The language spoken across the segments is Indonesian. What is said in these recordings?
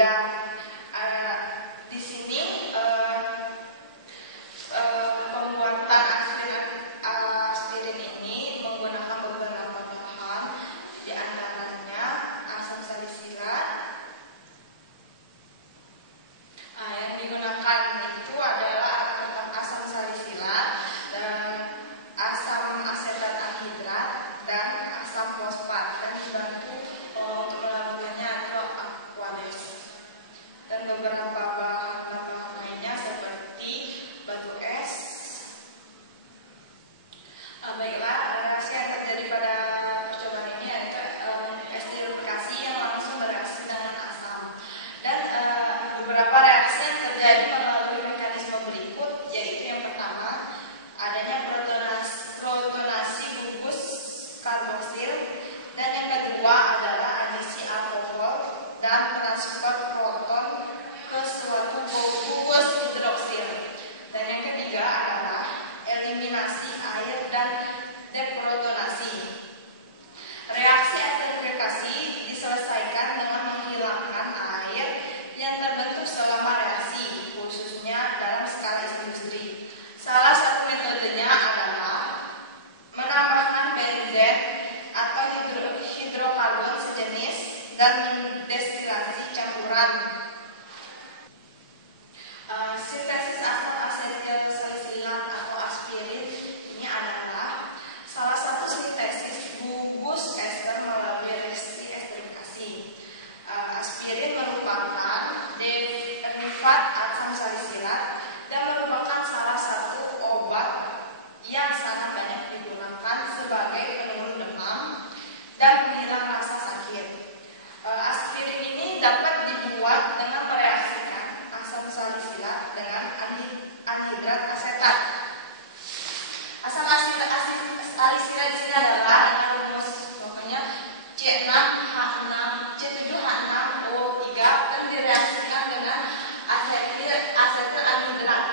Dan di sini pembuatan aspirin ini menggunakan beberapa bahan, di antaranya asam salisilat. Yang digunakan itu adalah asam salisilat, asam asetat anhidrat, dan asam fosfat, dan dibantu untuk melakukannya ke Aquades. Dan beberapa bahan lainnya seperti batu es. Baiklah, reaksi yang terjadi pada percobaan ini yaitu esterifikasi yang langsung bereaksi dengan asam. Dan beberapa reaksi yang terjadi melalui mekanisme berikut, yaitu yang pertama adanya protonasi gugus karboksil, dan yang kedua adalah adisi alkohol dan transfer proton ke suatu gugus hidroksil, dan yang ketiga adalah eliminasi air dan deprotonasi. Reaksi esterifikasi diselesaikan dengan menghilangkan air yang terbentuk selama reaksi, khususnya dalam skala industri. Salah satu metodenya adalah menambahkan benzen atau hidrokarbon sejenis dan mendestilasi campuran. Sintesis asam asetil salisilat atau aspirin ini adalah salah satu sintesis gugus ester melalui reaksi esterifikasi. Aspirin merupakan derivat asam salisilat dan merupakan salah satu obat yang sangat banyak digunakan sebagai penurun demam dan penghilang rasa sakit. Aspirin ini dapat dibuat dengan mereaksikan asam salisilat dengan anhidrat asetat. Asam salisilat di sini adalah rumus, makanya C7H6O3 dan direaksikan dengan asetat anhidrat,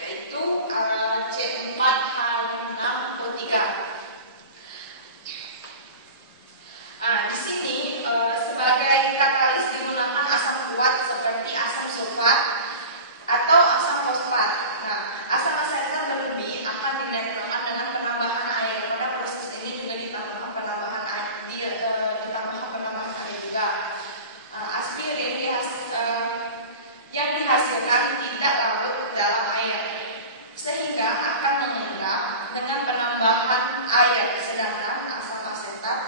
yaitu C4H6O3. Di sini sebagai katalis digunakan asam kuat seperti asam sulfat atau asam fosfat. Asam asetat berlebih akan dineutralkan dengan penambahan air. Pada proses ini juga ditambahkan penambahan air juga. Aspirin yang dihasilkan tidak larut dalam air, sehingga akan mengendap dengan penambahan air, sedangkan asam asetat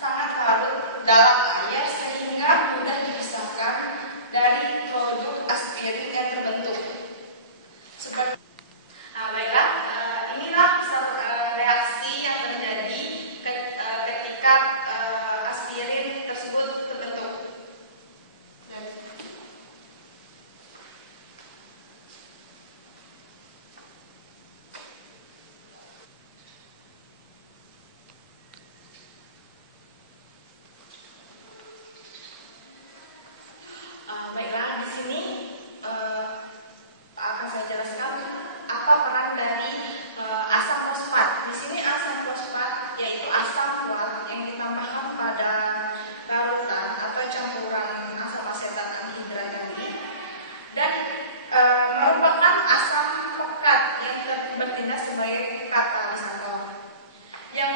sangat larut dalam air sehingga mudah dipisahkan dari produk aspirin yang terbentuk. Baiklah, inilah reaksi yang terjadi ketika aspirin tersebut terbentuk. Baiklah, di sini akan saya jelaskan apa peran dari asam fosfat. Di sini asam fosfat yaitu asam kuat yang ditambahkan pada larutan atau campuran asam asetat anhidrat tadi, dan merupakan asam pekat yang bertindak sebagai katalisator. Yang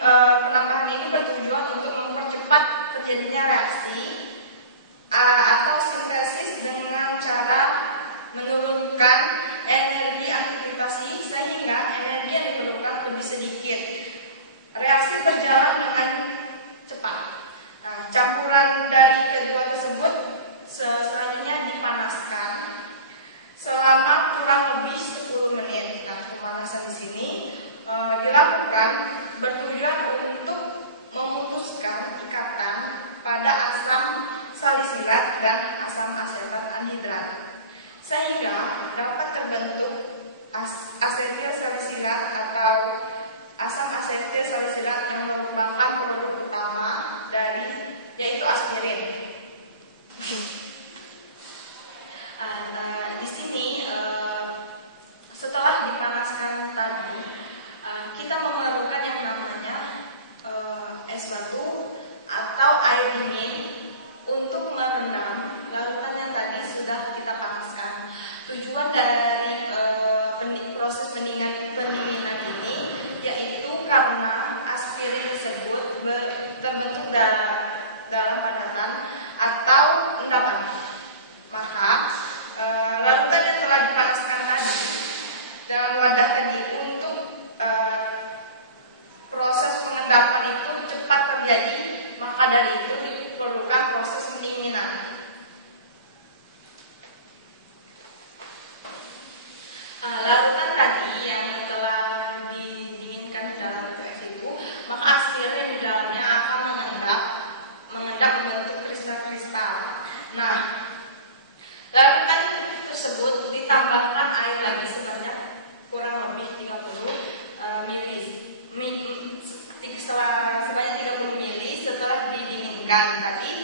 penambahan ini bertujuan untuk mempercepat terjadinya reaksi atau sintesis dengan cara menurunkan energi aktivasi sehingga energi yang diperlukan lebih sedikit. Reaksi berjalan dengan cepat. Campuran dari kedua tersebut selanjutnya dipanaskan selama kurang lebih 10 menit. Pemanasan di sini dilakukan bertujuan untuk memutuskan ikatan pada didinginkan, tapi